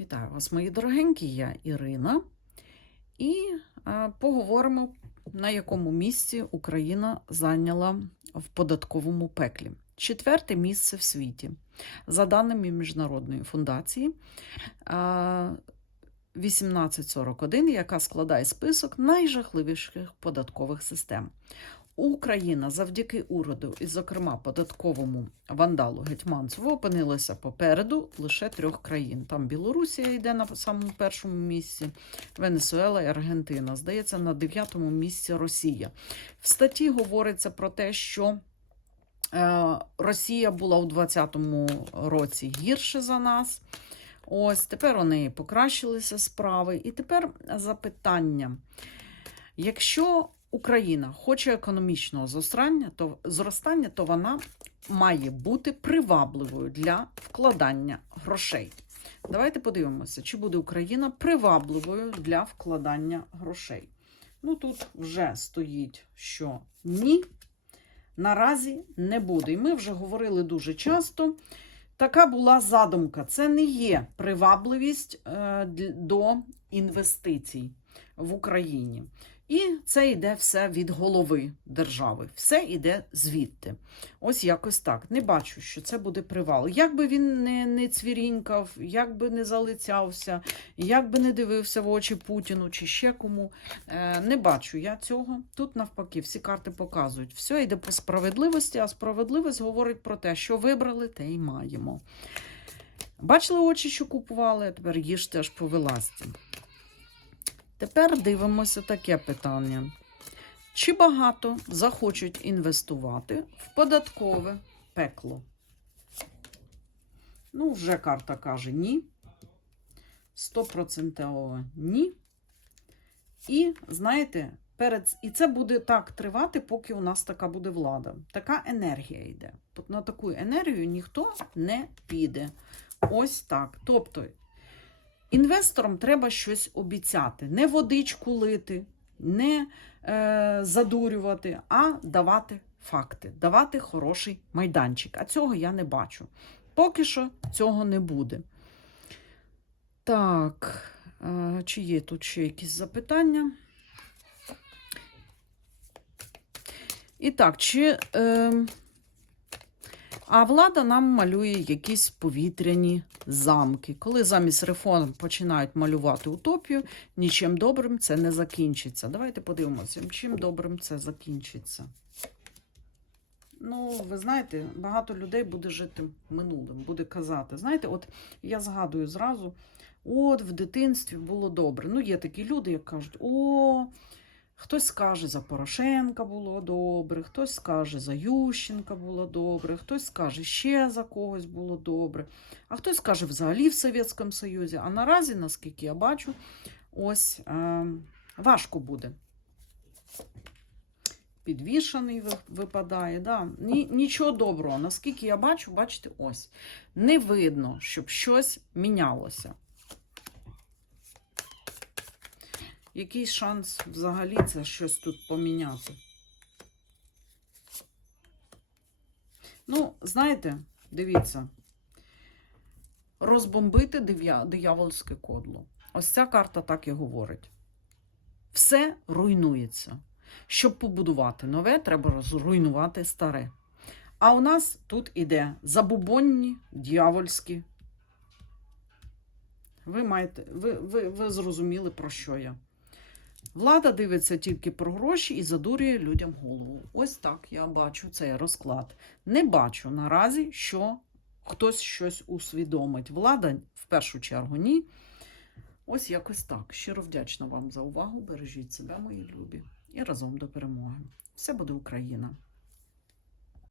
Вітаю вас, мої дорогенькі, я Ірина. І поговоримо, на якому місці Україна зайняла в податковому пеклі. Четверте місце в світі. За даними Міжнародної фундації е, 1841, яка складає список найжахливіших податкових систем. Україна завдяки уроду, і, зокрема, податковому вандалу Гетьманцеву, опинилася попереду лише трьох країн. Там Білорусія йде на самому першому місці, Венесуела і Аргентина. Здається, на дев'ятому місці Росія. В статті говориться про те, що е, Росія була у 2020 році гірше за нас. Ось тепер у неї покращилися справи. І тепер запитання. Якщо Україна хоче економічного зростання, то зростання, то вона має бути привабливою для вкладання грошей. Давайте подивимося, чи буде Україна привабливою для вкладання грошей. Ну тут вже стоїть, що ні, наразі не буде. І ми вже говорили дуже часто. Така була задумка. Це не є привабливість е, до інвестицій в Україні. І це йде все від голови держави. Все йде звідти. Ось якось так. Не бачу, що це буде привал. Як би він не, не цвірінькав, як би не залицявся, як би не дивився в очі Путіну чи ще кому. Е, не бачу я цього. Тут навпаки, всі карти показують. Все йде по справедливості, а справедливість говорить про те, що вибрали, те й маємо. Бачили очі, що купували, а тепер їжте аж по вилазці. Тепер дивимося таке питання. Чи багато захочуть інвестувати в податкове пекло? Ну, вже карта каже ні. 100% ні. І, знаєте, перед... і це буде так тривати, поки у нас така буде влада. Така енергія йде. На таку енергію ніхто не піде. Ось так. Тобто, Інвесторам треба щось обіцяти, не водичку лити, не е, задурювати, а давати факти, давати хороший майданчик. А цього я не бачу. Поки що цього не буде. Так, е, чи є тут ще якісь запитання? І так, чи. Е, а влада нам малює якісь повітряні замки. Коли замість реформ починають малювати утопію, нічим добрим це не закінчиться. Давайте подивимося, чим добрим це закінчиться. Ну, ви знаєте, багато людей буде жити минулим, буде казати. Знаєте, от я згадую зразу, от в дитинстві було добре. Ну, є такі люди, які кажуть, о. Хтось скаже, за Порошенка було добре, хтось скаже, за Ющенка було добре, хтось скаже, ще за когось було добре, а хтось скаже взагалі в Совєтському Союзі. А наразі, наскільки я бачу, ось е, важко буде. Підвішаний випадає. Да? Ні, нічого доброго. Наскільки я бачу, бачите, ось. Не видно, щоб щось мінялося. Який шанс взагалі це щось тут поміняти? Ну, знаєте, дивіться, розбомбити диявольське кодло. Ось ця карта так і говорить. Все руйнується. Щоб побудувати нове, треба зруйнувати старе. А у нас тут іде забубонні дьявольські. Ви маєте, ви, ви, ви зрозуміли, про що я. Влада дивиться тільки про гроші і задурює людям голову. Ось так я бачу цей розклад. Не бачу наразі, що хтось щось усвідомить. Влада в першу чергу ні. Ось якось так. Щиро вдячна вам за увагу. Бережіть себе, мої любі, і разом до перемоги. Все буде Україна!